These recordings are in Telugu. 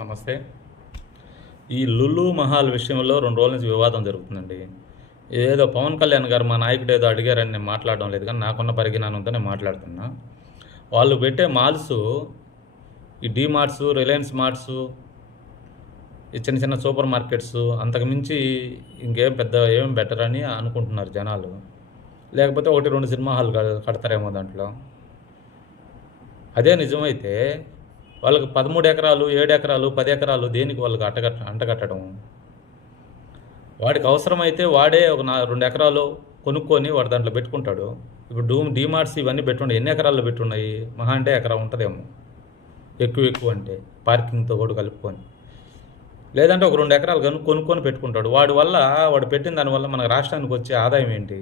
నమస్తే. ఈ లులు మహాల్ విషయంలో 2 రోజుల నుంచి వివాదం జరుగుతుందండి. ఏదో పవన్ కళ్యాణ్ గారు మా నాయకుడు ఏదో అడిగారని నేను మాట్లాడడం లేదు కానీ, నాకున్న పరిజ్ఞానంతో నేను మాట్లాడుతున్నా. వాళ్ళు పెట్టే మాల్సు, ఈ డీమార్ట్స్, రిలయన్స్ మార్ట్సు, ఈ చిన్న చిన్న సూపర్ మార్కెట్స్ అంతకు మించి ఇంకేం పెద్ద ఏం బెటరని అనుకుంటున్నారు జనాలు. లేకపోతే 1, 2 సినిమా హాల్ కడతారేమో దాంట్లో. అదే నిజమైతే వాళ్ళకి 13 ఎకరాలు, 7 ఎకరాలు, 10 ఎకరాలు దేనికి వాళ్ళకి అంటగట్టడం? వాడికి అవసరమైతే వాడే ఒక 2 ఎకరాలు కొనుక్కొని వాడు దాంట్లో పెట్టుకుంటాడు. ఇప్పుడు డీమార్ట్స్ ఇవన్నీ పెట్టుండే ఎన్ని ఎకరాల్లో పెట్టున్నాయి? మహా అంటే ఎకరం ఉంటుందేమో, ఎక్కువ అంటే పార్కింగ్తో కూడా కలుపుకొని. లేదంటే ఒక 2 ఎకరాలు కొనుక్కొని పెట్టుకుంటాడు. వాడు పెట్టిన దానివల్ల మన రాష్ట్రానికి వచ్చే ఆదాయం ఏంటి?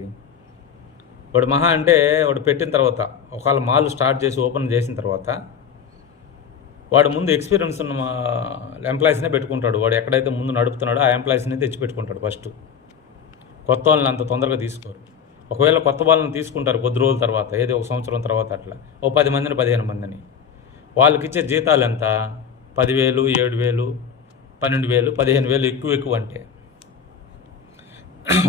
వాడు మహా అంటే వాడు పెట్టిన తర్వాత ఒకవేళ మాల్ స్టార్ట్ చేసి ఓపెన్ చేసిన తర్వాత వాడు ముందు ఎక్స్పీరియన్స్ ఉన్న ఎంప్లాయీస్నే పెట్టుకుంటాడు. వాడు ఎక్కడైతే ముందు నడుపుతున్నాడో ఆ ఎంప్లాయీస్ని తెచ్చి పెట్టుకుంటాడు ఫస్ట్. కొత్త వాళ్ళని అంత తొందరగా తీసుకోరు. ఒకవేళ కొత్త వాళ్ళని తీసుకుంటారు కొద్ది రోజుల తర్వాత, ఏదో 1 సంవత్సరం తర్వాత అట్లా ఓ 10 మందిని 15 మందిని. వాళ్ళకి ఇచ్చే జీతాలు ఎంత? 10,000, 7,000, 12,000, 15,000 ఎక్కువ అంటే.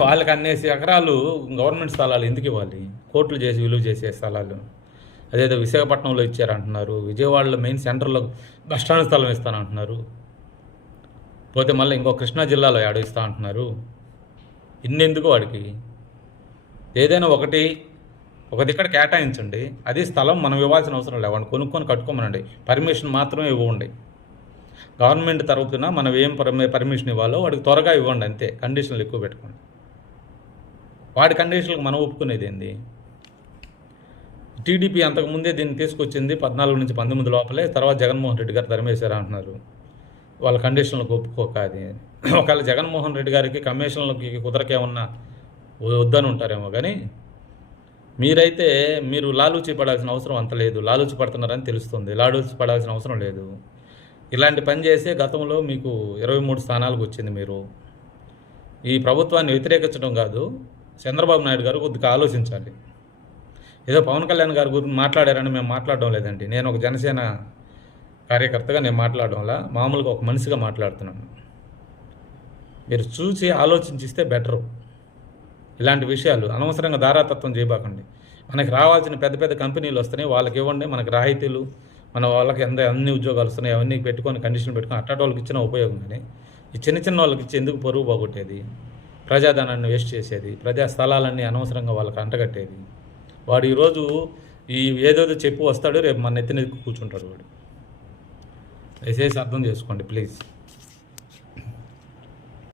వాళ్ళకి అన్నేసి ఎకరాలు గవర్నమెంట్ స్థలాలు ఎందుకు ఇవ్వాలి? కోట్లు చేసి విలువ చేసే స్థలాలు. అదేదో విశాఖపట్నంలో ఇచ్చారంటున్నారు, విజయవాడలో మెయిన్ సెంటర్లో బస్టాండ్ స్థలం ఇస్తానంటున్నారు, పోతే మళ్ళీ ఇంకో కృష్ణా జిల్లాలో యాడో ఇస్తా అంటున్నారు. ఇన్నెందుకు వాడికి? ఏదైనా ఒకటి ఇక్కడ కేటాయించండి. అది స్థలం మనం ఇవ్వాల్సిన అవసరం లేదు, వాడిని కొనుక్కొని కట్టుకోమనండి. పర్మిషన్ మాత్రమే ఇవ్వండి. గవర్నమెంట్ తరపున మనం ఏం పర్మిషన్ ఇవ్వాలో వాడికి త్వరగా ఇవ్వండి, అంతే. కండిషన్లు ఎక్కువ పెట్టుకోండి. వాడి కండిషన్లకు మనం ఒప్పుకునేది ఏంది? టీడీపీ అంతకుముందే దీన్ని తీసుకొచ్చింది 14 నుంచి 19 లోపలే. తర్వాత జగన్మోహన్ రెడ్డి గారు తరిమేశారు అంటున్నారు, వాళ్ళ కండిషన్లకు ఒప్పుకోక. అది ఒకవేళ జగన్మోహన్ రెడ్డి గారికి కమిషన్లకి కుదరకేమన్నా వద్దని ఉంటారేమో కానీ, మీరు లాలూచి పడాల్సిన అవసరం అంత లేదు. లాలూచి పడుతున్నారని తెలుస్తుంది, లాలూచి పడాల్సిన అవసరం లేదు. ఇలాంటి పని చేసే గతంలో మీకు 23 స్థానాలకు వచ్చింది. మీరు ఈ ప్రభుత్వాన్ని వ్యతిరేకించడం కాదు, చంద్రబాబు నాయుడు గారు కొద్దిగా ఆలోచించాలి. ఏదో పవన్ కళ్యాణ్ గారి గురించి మాట్లాడారని మేము మాట్లాడడం లేదండి. నేను ఒక జనసేన కార్యకర్తగా నేను మాట్లాడడంలా, మామూలుగా ఒక మనిషిగా మాట్లాడుతున్నాను. మీరు చూసి ఆలోచించిస్తే బెటరు. ఇలాంటి విషయాలు అనవసరంగా దారాతత్వం చేయబాకండి. మనకి రావాల్సిన పెద్ద పెద్ద కంపెనీలు వస్తున్నాయి, వాళ్ళకి ఇవ్వండి. మనకి రాయితీలు, మన వాళ్ళకి అన్ని ఉద్యోగాలు వస్తున్నాయి, అవన్నీ పెట్టుకొని కండిషన్ పెట్టుకొని అట్టాటి వాళ్ళకి ఇచ్చిన ఉపయోగం. కానీ ఈ చిన్న వాళ్ళకి ఇచ్చి ఎందుకు పరువు పోగొట్టేది? ప్రజాధనాన్ని వేస్ట్ చేసేది, ప్రజా స్థలాలన్నీ అనవసరంగా వాళ్ళకి అంటగట్టేది. వాడు ఈరోజు ఏదేదో చెప్పి వస్తాడు, రేపు మన నెత్తిన కూర్చుంటాడు వాడు. దయచేసి అర్థం చేసుకోండి ప్లీజ్.